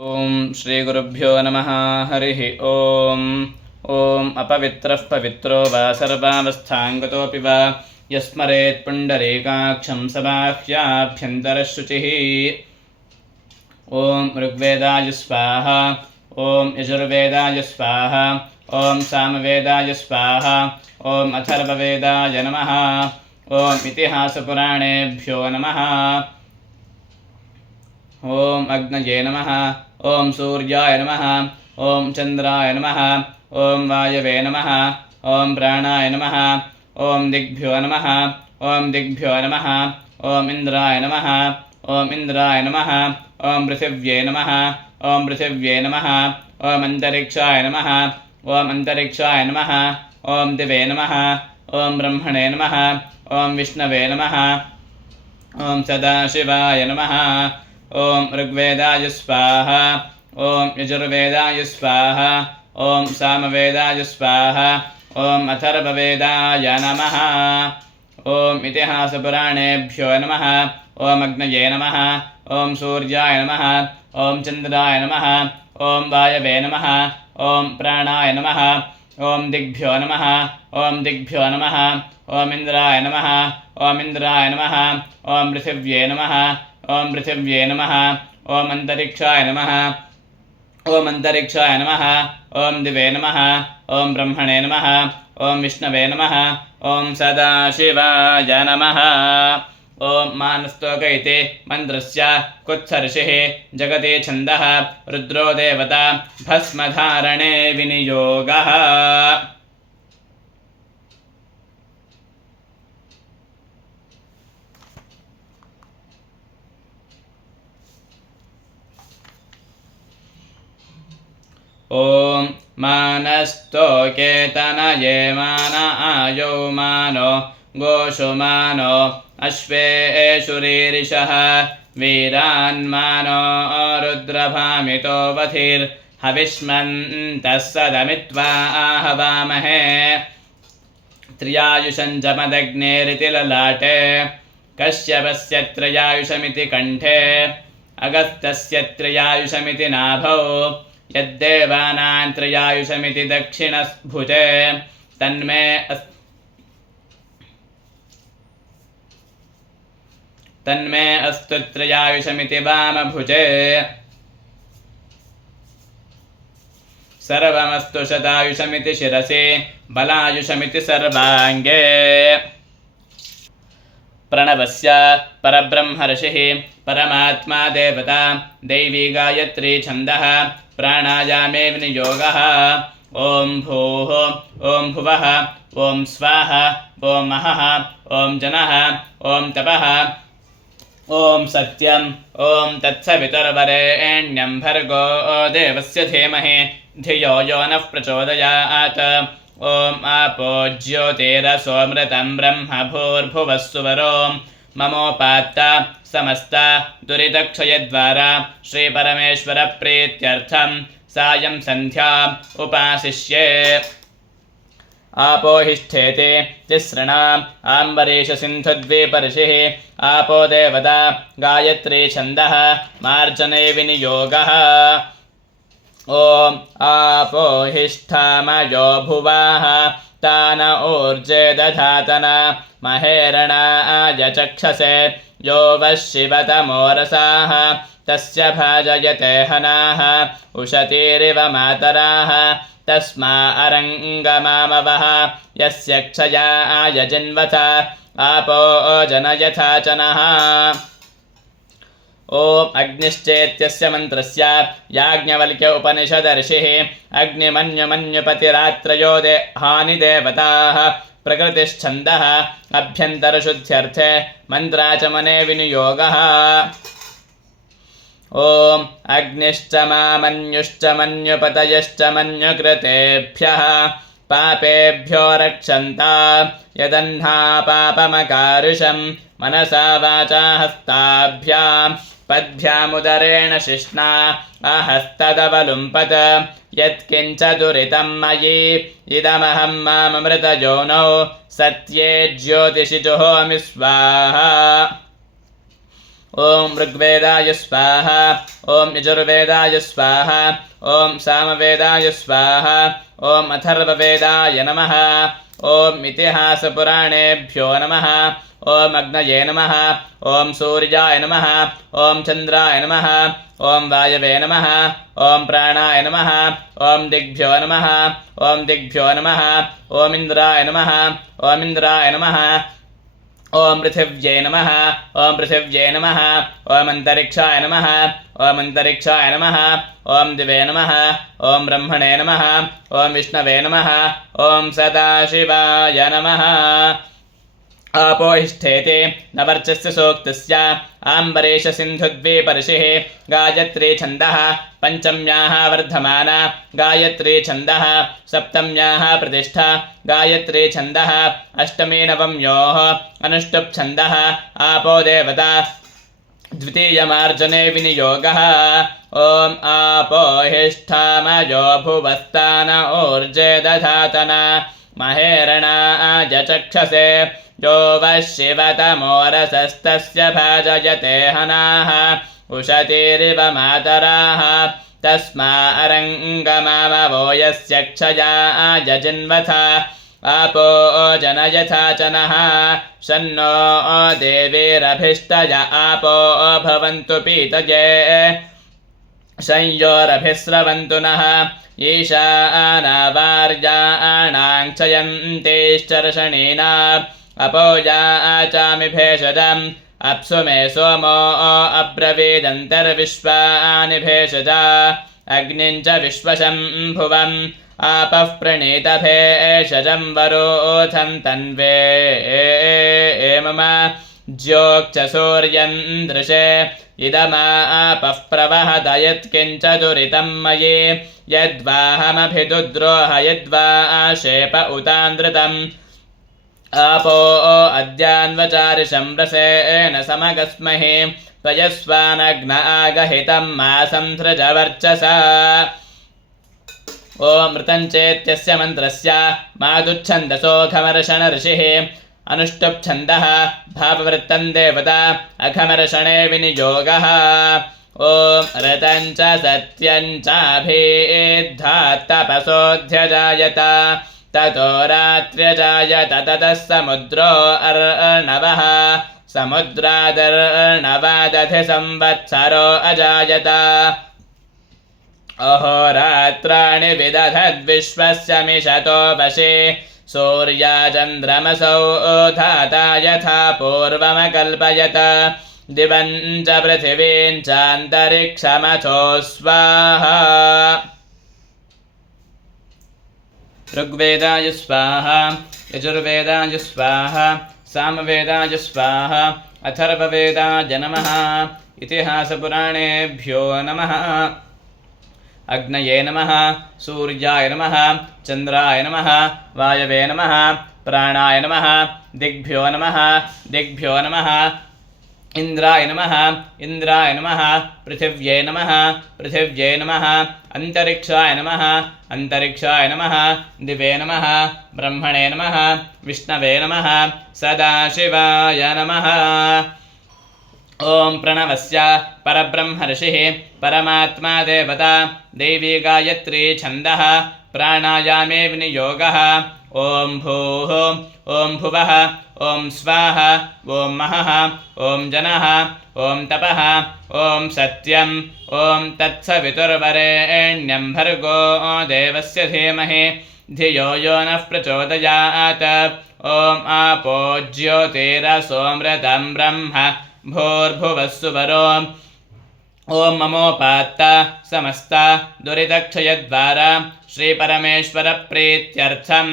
ओम श्री गुरुभ्यो नमः। हरिः ओम। ओम अपवित्रः पवित्रो वा सर्वावस्थाङ्गतोऽपि वा यस्मरेत् पुण्डरीकाक्षं सबाह्याभ्यन्तरशुचिः। ओम ऋग्वेदाय स्वाहा। ओम यजुर्वेदाय स्वाहा। ओम सामवेदाय स्वाहा। ओम अथर्ववेदाय नमः। ओम इतिहासपुराणेभ्यो नमः। ओम अग्नये नमः। ओम सूर्याय नमः। ओम चंद्राय नमः। ओम वायवे नमः। ओम प्राणाय नमः। ओम दिग्भ्यो नमः। ओम दिग्भ्यो नमः। ओम इंद्राय नमः। ओम इंद्राय नमः। ओम पृथिव्ये नमः। ओम पृथिव्ये नमः। ओम अंतरिक्षाय नमः। ओम अंतरिक्षाय नमः। ओम दिवे नमः। ओम ब्रह्मणे नमः। ओम विष्णवे नमः। ओम सदाशिवाय नमः। ओम ऋग्वेदाय स्वाहा। ओम यजुर्वेदाय स्वाहा। ओम सामवेदाय स्वाहा। ओम अथर्ववेदाय नमः। ओम इतिहासपुराणेभ्यो नमः। ओम अग्नये नमः। ओम सूर्याय नमः। ओम चंद्राय नमः। ओम वायवे नमः। ओम प्राणाय नमः। ओम दिग्भ्यो नमः। ओम दिग्भ्यो नमः। ओम इंद्राय नमः। ओम इंद्राय नमः। ओम पृथिव्ये नमः। ओम पृथिव्ये नमः। ओम अंतरिक्षाय नमः। ओम अंतरिक्षाय नमः। ओम दिवे नमः। ओम ब्रह्मणे नमः। ओम विष्णवे नमः। ओम सदाशिवाय नमः। ओम मानस्तोक इति मन्त्रस्य कुत्सर्षिः जगति छन्दः रुद्रो देवता भस्मधारणे विनियोगः। ओम मानस्तोके तनये मान आयो मानो गोषु मानो अश्वेषु रीरिषः वीरान्मानो रुद्रभामितो वधिर्हविष्मन्तः सदमित्वा आहवामहे त्र्यायुषं च मदग्नेरिति ललाटे कश्यपस्य त्रयायुषमिति कण्ठे अगस्त्यस्य त्रयायुषमिति नाभौ यद्देवानां त्रयायुषमिति दक्षिणभुजे तन्मे अस्तु त्रयायुषमिति वामभुजे सर्वमस्तु शतायुषमिति शिरसि बलायुषमिति सर्वाङ्गे प्रणवस्य परब्रह्मर्षिः परमात्मा देवता दैवी गायत्री छन्दः प्राणायामे विनियोगः। ओम भूः ओम भुवः ओम स्वाहा ओम महः ओम जनः ओम तपः ओम सत्यम् ओम तत्सवितुर्वरेण्यं भर्गो देवस्य धीमहि धियो यो नः प्रचोदयात्। ओम आपो ज्योतिरसोमृतं ब्रह्म भूर्भुवः सुवरो ममोपात्त समस्त दुरितक्षयद्वारा श्रीपरमेश्वरप्रीत्यर्थं सायं सन्ध्या उपासिष्ये। आपो हिष्ठेति तिसृणाम् आम्बरीषसिन्धुद्वीपर्षिः आपो देवता गायत्री छन्दः मार्जने विनियोगः। ओम आपो हिष्ठामयो भुवाः तान ऊर्जे दधातन महेरणाय चक्षसे यो वः शिवतमोरसाः तस्य भाजयते हनाः उशतीरिव मातराः तस्मा अरङ्गमामवः यस्य क्षयाय जिन्वथ आपो जनयथा च नः। ओम अग्निश्चेत्यस्य मन्त्रस्य याज्ञवल्क्य उपनिषदर्षिः अग्निमन्युमन्युपतिरात्रयो हानिदेवताः प्रकृतिश्छन्दः अभ्यन्तरशुद्ध्यर्थे मन्त्राचमने विनियोगः। ओम अग्निश्च मामन्युश्च मन्युपतयश्च मन्युकृतेभ्यः पापेभ्यो रक्षन्ता यदह्ना पापमकारुषं मनसा वाचा हस्ताभ्यां पद्भ्यामुदरेण शिष्णा अहस्तदवलुम्पत यत्किञ्च दुरितं मयि इदमहं माममृतयोनौ सत्ये ज्योतिषि जुहोमि स्वाहा। ॐ ऋग्वेदाय स्वाहा ॐ यजुर्वेदाय स्वाहा ॐ सामवेदाय स्वाहा ॐ अथर्ववेदाय नमः ॐ इतिहासपुराणेभ्यो नमः ॐ अग्नये नमः ॐ सूर्याय नमः ॐ चन्द्राय नमः ॐ वायवे नमः ॐ प्राणाय नमः ॐ दिग्भ्यो नमः ॐ दिग्भ्यो नमः ॐ इन्द्राय नमः ॐ इन्द्राय नमः ॐ पृथिव्यै नमः ॐ पृथिव्यै नमः ॐ अन्तरिक्षाय नमः ॐ अन्तरिक्षाय नमः ॐ दिवे नमः ॐ ब्रह्मणे नमः ॐ विष्णवे नमः ॐ सदाशिवाय नमः आपोहिष्ठेते न वर्चस्य सूक्तस्य आम्बरीषसिन्धुद्वीपर्षिः गायत्री छन्दः पञ्चम्याः वर्धमाना गायत्री छन्दः सप्तम्याः प्रतिष्ठा गायत्री छन्दः अष्टमी नवम्योः अनुष्टुप् छन्दः आपो देवता द्वितीयमार्जने विनियोगः ॐ आपोहिष्ठामयो भुवस्तान ऊर्जे दधातन महेरणाय चक्षसे यो वः शिवतमोरसस्तस्य भाजयते हनाः उशतीरिव मातराः तस्मा अरङ्गमामवो यस्य क्षयाय जिन्वथा आपो जनयथा च नः शन्नो देवीरभिष्टय आपो भवन्तु पीतये संयोरभिस्रवन्तु नः ईशानावार्याणां क्षयन्तेश्चर्षणीना अपोजा आचामि भेषजम् अप्सु मे सोमो अब्रवीदन्तर्विश्वानि भेषजा अग्निं च विश्वशम्भुवम् आपः प्रणीतभेषजं वरोथं तन्वे मम ज्योक्ष सूर्यं दृशे इदमापः प्रवहत यत्किञ्च दुरितं मयि यद्वाहमभिदुद्रोह यद्वा शेप उतान्द्रितम् आपो अद्यान्वचारिषं रसेन समगस्महे त्वयस्वानग्न आगहितं मा संसृज वर्चसा ॐ मृतं चेत्यस्य मन्त्रस्य मादुच्छन्दसोऽखमर्षण ऋषिः अनुष्टुप्छन्दः भाववृत्तं देवता अखमर्षणे विनियोगः ॐ ऋतं च सत्यं चाभिद्धात्तपसोऽध्यजायत ततो रात्र्यजायत ततः समुद्रो अर्णवः समुद्रादर्णवादधि संवत्सरो अजायत अहोरात्राणि विदधद्विश्वस्य मिषतो वशे सूर्याचन्द्रमसौ धाता यथा पूर्वमकल्पयत दिवं च पृथिवीं चान्तरिक्षमथो स्वाहा ऋग्वेदाय स्वाहा यजुर्वेदाय स्वाहा सामवेदाय स्वाहा अथर्ववेदाय नमः इतिहासपुराणेभ्यो नमः अग्नये नमः सूर्याय नमः चन्द्राय नमः वायवे नमः प्राणाय नमः दिग्भ्यो नमः इन्द्राय नमः पृथिव्ये नमः अन्तरिक्षाय नमः दिवे नमः ब्रह्मणे नमः विष्णवे नमः सदाशिवाय नमः ॐ प्रणवस्य परब्रह्म ऋषिः परमात्मा देवता देवी गायत्री छन्दः प्राणायामे विनियोगः ॐ भूः ॐ भुवः ॐ स्वाहा ॐ महः ॐ जनः ॐ तपः ॐ सत्यम् ॐ तत्सवितुर्वरेण्यं भर्गो देवस्य धीमहि धियो यो नः प्रचोदयात् ॐ आपो ज्योतिरसोऽमृतं ब्रह्म भूर्भुवः सुवरो ॐ ममोपात्त समस्त दुरितक्षयद्वारा श्रीपरमेश्वरप्रीत्यर्थं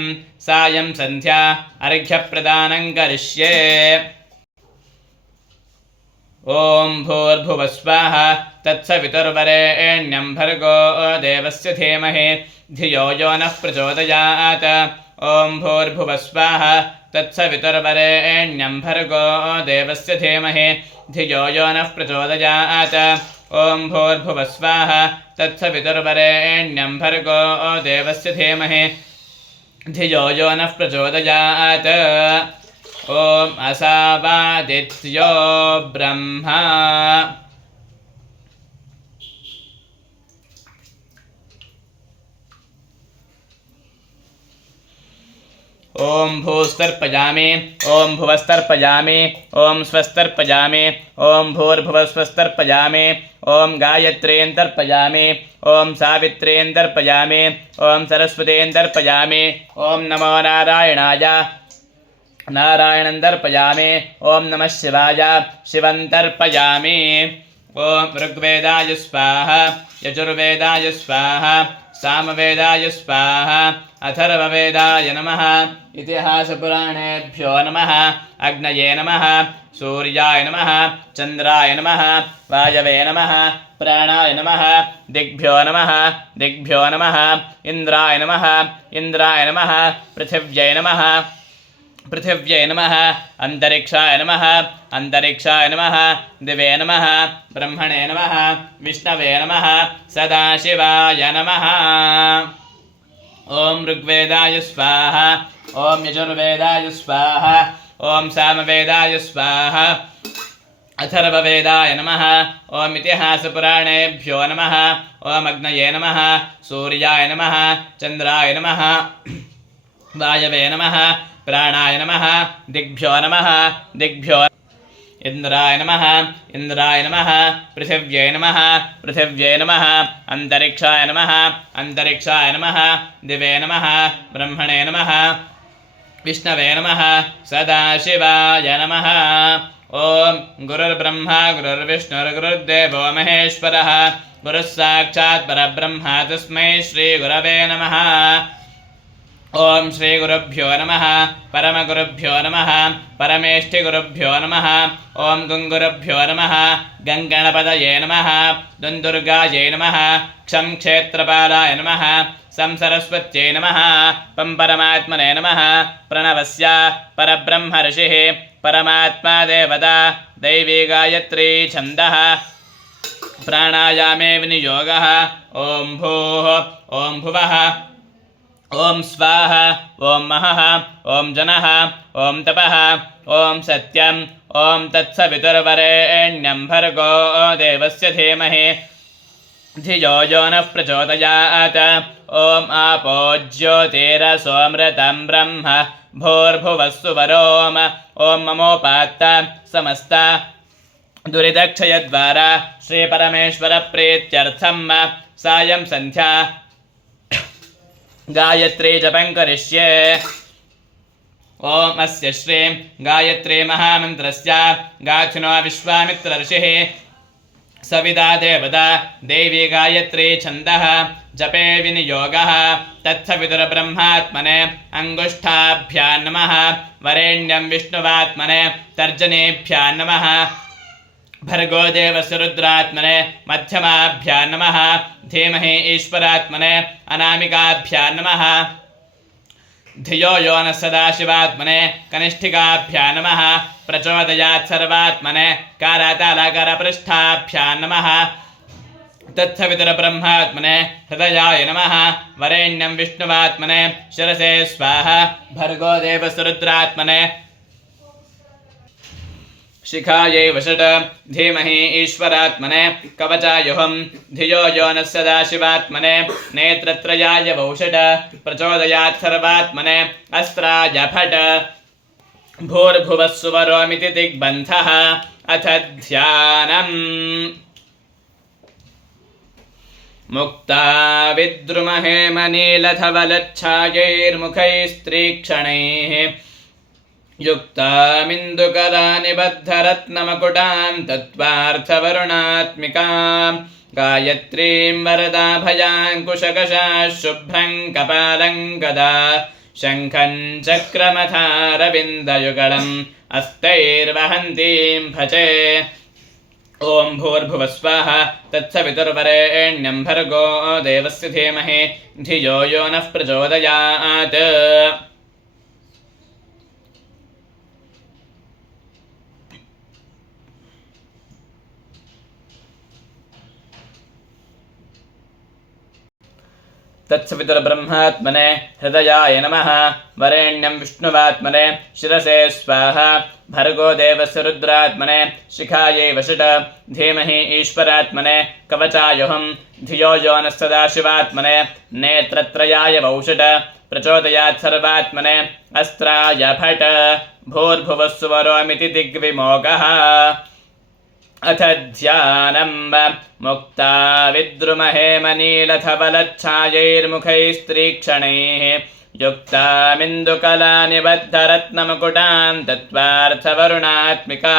सायं सन्ध्या अर्घ्यप्रदानं करिष्ये ॐ भूर्भुवः स्वाहा तत्सवितुर्वरेण्यं भर्गो देवस्य धीमहि धियो यो नः प्रचोदयात् ॐ भूर्भुवः स्वाहा तत्सवितुर्वरेण्यं भर्गो देवस्य धीमहि धियो यो नः प्रचोदयात् ॐ भूर्भुवः स्वाहा तत्सवितुर्वरेण्यं भर्गो देवस्य धीमहि धियो यो नः प्रचोदयात् ॐ असावादित्यो ब्रह्मा ॐ भूस्तर्पयामि ॐ भुवस्तर्पयामि ॐ स्वस्तर्पयामि ॐ भूर्भुवस्वस्तर्पयामि ॐ गायत्रीन्तर्पयामि ॐ सावित्रीन्तर्पयामि ॐ सरस्वतीन्तर्पयामि ॐ नमो नारायणाय नारायणन्तर्पयामि ॐ नमः शिवाय शिवन्तर्पयामि ॐ ऋग्वेदाय स्वाहा यजुर्वेदाय स्वाहा सामवेदाय स्वाहा अथर्ववेदाय नमः इतिहासपुराणेभ्यो नमः अग्नये नमः सूर्याय नमः चन्द्राय नमः वायवे नमः प्राणाय नमः दिग्भ्यो नमः इन्द्राय नमः पृथिव्यै नमः अन्तरिक्षाय नमः दिवे नमः ब्रह्मणे नमः विष्णवे नमः सदाशिवाय नमः ॐ ऋग्वेदाय स्वाहा ॐ यजुर्वेदाय स्वाहा ॐ सामवेदाय स्वाहा अथर्ववेदाय नमः ॐ इतिहासपुराणेभ्यो नमः ॐ अग्नये नमः सूर्याय नमः चन्द्राय नमः वायवे नमः प्राणाय नमः दिग्भ्यो इन्द्राय नमः पृथिव्यै नमः अन्तरिक्षाय नमः दिवे नमः ब्रह्मणे नमः विष्णवे नमः सदाशिवाय नमः ॐ गुरुर्ब्रह्मा गुरुर्विष्णुर्गुरुर्देवो महेश्वरः गुरुः साक्षात् परब्रह्म तस्मै श्रीगुरवे नमः ॐ श्रीगुरुभ्यो नमः परमगुरुभ्यो नमः परमेष्ठिगुरुभ्यो नमः ॐ गङ्गुरुभ्यो नमः गङ्गणपतये नमः दुन्दुर्गायै नमः क्षं क्षेत्रपालाय नमः संसरस्वत्यै नमः परमात्मने नमः प्रणवस्य परब्रह्म ऋषिः परमात्मा देवता दैवी गायत्री छन्दः प्राणायामे विनियोगः ॐ भूः ॐ भुवः ॐ स्वाहा ॐ महः ॐ जनः ॐ तपः ॐ सत्यं ॐ तत्सवितुर्वरेण्यं भर्गो देवस्य धीमहि धियो यो नः प्रचोदयात् ॐ आपो ज्योतिरसोऽमृतं ब्रह्म भूर्भुवस्सुवरोम ॐ ममोपात्त समस्त दुरितक्षयद्वारा श्रीपरमेश्वरप्रीत्यर्थं सायं सन्ध्या गायत्री जपं करिष्ये ॐ अस्य श्रीं गायत्री महामन्त्रस्य गाथिनो विश्वामित्र ऋषिः सविता देवता देवी गायत्री छन्दः जपे विनियोगः तत्सवितुर्ब्रह्मात्मने अङ्गुष्ठाभ्यां नमः वरेण्यं विष्णुवात्मने तर्जनीभ्यां नमः भर्गो देवस्य रुद्रात्मने मध्यमाभ्यां नमः धीमहि ईश्वरात्मने अनामिकाभ्यां नमः धियो यो नः सदाशिवात्मने कनिष्ठिकाभ्यां नमः प्रचोदयात् सर्वात्मने करातालकरपृष्ठाभ्यां नमः तत्सवितुर्ब्रह्मात्मने हृदयाय नमः वरेण्यं विष्णुवात्मने शिरसे स्वाहा भर्गो देवस्य रुद्रात्मने शिखायै वषट् धीमहि ईश्वरात्मने कवचायुहं धियो यो नः सदाशिवात्मने नेत्रत्रयाय वौषट् प्रचोदयात् सर्वात्मने अस्त्राय फट् भूर्भुवः सुवरोमिति दिग्बन्धः अथ ध्यानम् मुक्ता विद्रुमहेमनीलधवलच्छायैर्मुखैस्त्रीक्षणैः युक्तामिन्दुकरानिबद्धरत्नमकुटां तत्त्वार्थवरुणात्मिकां गायत्रीं वरदाभयाङ्कुशकशाः शुभ्रं कपालं गदा शङ्खं चक्रमथारविन्दयुगलम् हस्तैर्वहन्तीं भजे ॐ भूर्भुवस्वाः तत्सवितुर्वरेण्यं भर्गो देवस्य धीमहि धियो यो नः प्रचोदयात् तत्सवितुर्ब्रह्मात्मने हृदयाय नमः। वरेण्यं विष्णुवात्मने शिरसे स्वाहा। भर्गो देवस्य रुद्रात्मने शिखायै वषट्। धीमहि ईश्वरात्मने कवचायुहं। धियो यो नः सदाशिवात्मने नेत्रत्रयाय वौषट्। प्रचोदयात् सर्वात्मने अस्त्राय फट्। भूर्भुवः सुवरोमिति दिग्विमोगः। अथ ध्यानं मुक्ता विद्रुमहेमनीलधवलच्छायैर्मुखैस्त्रीक्षणैः युक्तामिन्दुकलानिबद्धरत्नमुकुटां तत्त्वार्थवरुणात्मिका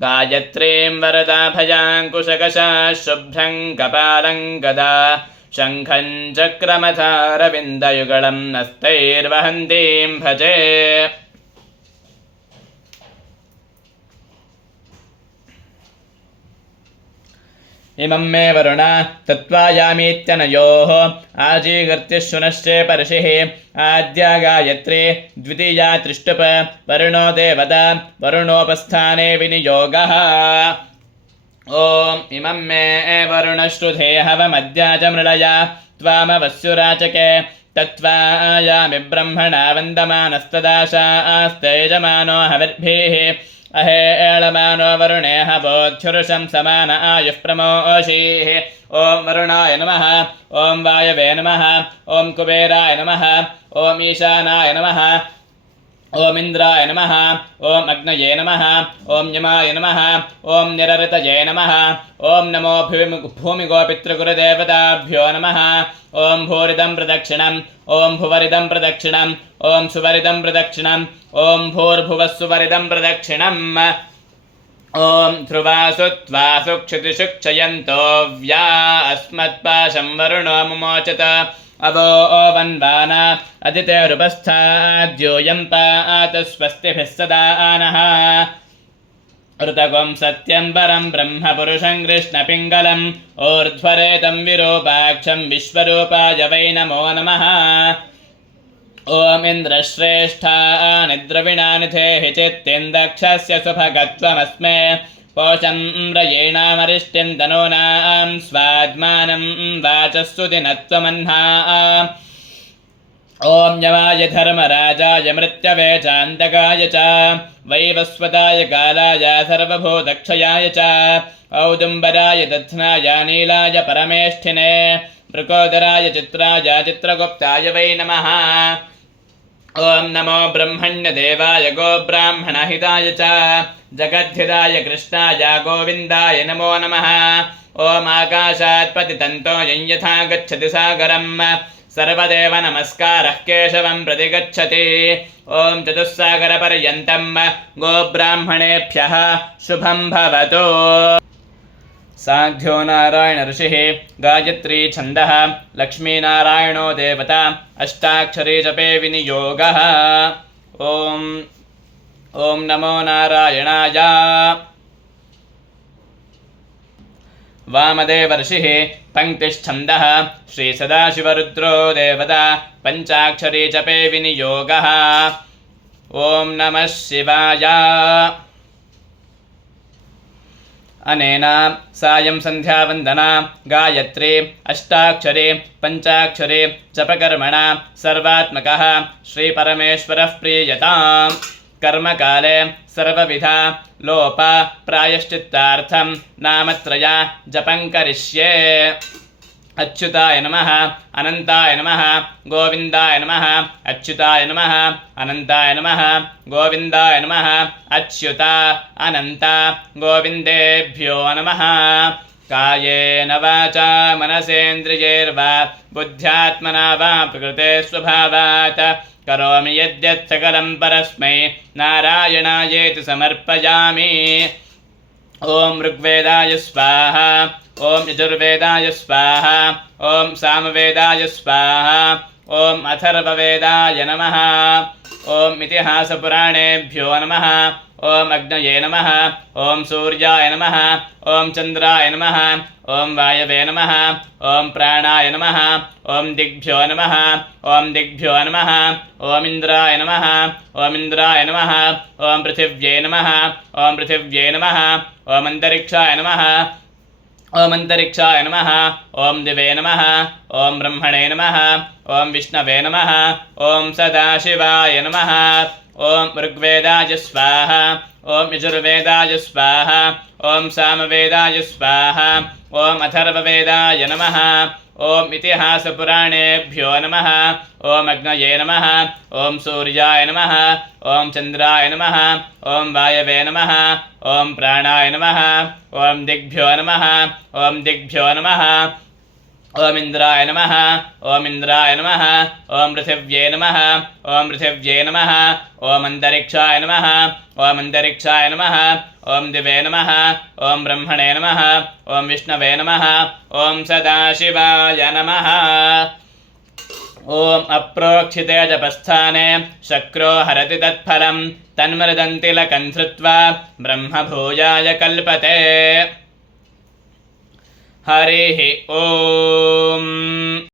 गायत्रीं वरदाभयाङ्कुशकशा शुभ्रं कपालं गदा शङ्खं चक्रमथारविन्दयुगलं नस्तैर्वहन्तीं भजे। इमं मे वरुणा तत्त्वायामीत्यनयोः आजीगर्त्य शुनश्चे पर्षिः आद्या गायत्री द्वितीया त्रिष्टुप वरुणो देवता वरुणोपस्थाने विनियोगः। ॐ इमं मे वरुणश्रुधे हवमद्या च मृळया त्वामवस्युराचके तत्त्वायामि ब्रह्मणा वन्दमानस्तदाशास्ते यजमानो हविर्भिः अहेळमानो वरुणे हवोच्छुरुषं समान आयुः प्रमोषीः। ॐ वरुणाय नमः। ॐ वायवे नमः। ॐ कुबेराय नमः। ॐ ईशानाय नमः। ॐ इन्द्राय नमः। ॐ अग्नये नमः। ॐ यमाय नमः। ॐ निरऋतये नमः। ॐ नमो भूमिगोपितृगुरुदेवताभ्यो नमः। ॐ भूरिदं प्रदक्षिणम्। ॐ भुवरिदं प्रदक्षिणम्। ॐ सुवरिदं प्रदक्षिणम्। ॐ भूर्भुवः सुवरिदं प्रदक्षिणम्। ॐ ध्रुवासु त्वासु क्षितिषु क्षयन्तो व्या अस्मत्पाशं वरुणो मुमोचत अवो वन्वाना अदितेरुपस्थाद्यूयं पात स्वस्तिभिः सदा नः। ऋतगों सत्यं परं ब्रह्मपुरुषं कृष्णपिङ्गलम् ऊर्ध्वरेतं विरूपाक्षं विश्वरूपाय वै नमो नमः। ॐ इन्द्रश्रेष्ठानि द्रविणानिधेहि चित्तिन्दक्षस्य सुभगत्वमस्मे पोषं रयेणामरिष्टिं तनूनां स्वाद्मानं वाचस्सुदिनत्वमह्ना। ॐ यमाय धर्मराजाय मृत्यवे चान्तकाय च वैवस्वताय कालाय सर्वभूतक्षयाय च औदुम्बराय दध्नाय नीलाय परमेष्ठिने मृकोदराय चित्राय चित्रगुप्ताय वै नमः। ॐ नमो ब्रह्मण्यदेवाय गोब्राह्मणहिताय च जगद्धिताय कृष्णाय गोविन्दाय नमो नमः। ॐ आकाशात् पतितन्तो यं यथा गच्छति सागरं सर्वदेव नमस्कारः केशवं प्रति गच्छति। ॐ चतुस्सागरपर्यन्तं गोब्राह्मणेभ्यः शुभं भवतु। साध्यो नारायण ऋषिः गायत्री छन्दः लक्ष्मीनारायणो देवता अष्टाक्षरी जपे विनियोगः। ॐ नमो नारायणाय। वामदेव ऋषिः पङ्क्तिश्छन्दः श्रीसदाशिवरुद्रो देवता पञ्चाक्षरी जपे विनियोगः। ॐ नमः शिवाय। अनेन सायं सन्ध्यावन्दना गायत्री अष्टाक्षरी पञ्चाक्षरी जपकर्मणा सर्वात्मकः श्रीपरमेश्वरः प्रीयताम्। कर्मकाले सर्वविधा लोप प्रायश्चित्तार्थं नामत्रया जपं करिष्ये। अच्युताय नमः अनन्ताय नमः गोविन्दाय नमः अच्युताय नमः अनन्ताय नमः गोविन्दाय नमः अच्युत अनन्त गोविन्देभ्यो नमः। कायेन वाचा मनसेन्द्रियैर्वा बुद्ध्यात्मना वा प्रकृते स्वभावात् करोमि यद्यत् सकलं परस्मै नारायणायेति समर्पयामि। ॐ ऋग्वेदाय स्वाहा। ॐ यजुर्वेदाय स्वाहा। ॐ सामवेदाय स्वाहा। ॐ अथर्ववेदाय नमः। ॐ इतिहासपुराणेभ्यो नमः। ॐ अग्नये नमः। ॐ सूर्याय नमः। ॐ चन्द्राय नमः। ॐ वायवे नमः। ॐ प्राणाय नमः। ॐ दिग्भ्यो नमः। ॐ दिग्भ्यो नमः। ॐ इन्द्राय नमः। ॐ इन्द्राय नमः। ॐ पृथिव्यै नमः। ॐ पृथिव्यै नमः। ॐ अन्तरिक्षाय नमः। ॐ अन्तरिक्षाय नमः ॐ दिवे नमः ॐ ब्रह्मणे नमः ॐ विष्णवे नमः ॐ सदाशिवाय नमः ॐ ऋग्वेदाय स्वाहा ॐ यजुर्वेदाय स्वाहा ॐ सामवेदाय स्वाहा ॐ अथर्ववेदाय नमः ॐ इतिहासपुराणेभ्यो नमः ॐ अग्नये नमः ॐ सूर्याय नमः ॐ चन्द्राय नमः ॐ वायवे नमः ॐ प्राणाय नमः ॐ दिग्भ्यो नमः ॐ दिग्भ्यो नमः ॐ इन्द्राय नमः ॐ इन्द्राय नमः ॐ पृथिव्ये नमः ॐ पृथिव्ये नमः ॐ अन्तरिक्षाय नमः ॐ अन्तरिक्षाय नमः ॐ दिवे नमः ॐ ब्रह्मणे नमः ॐ विष्णवे नमः ॐ सदाशिवाय नमः ॐ अप्रोक्षिते जपस्थाने शक्रो हरति तत्फलं तन्मृदन्तिलकं धृत्वा ब्रह्मभूयाय कल्पते हरिः ॐ।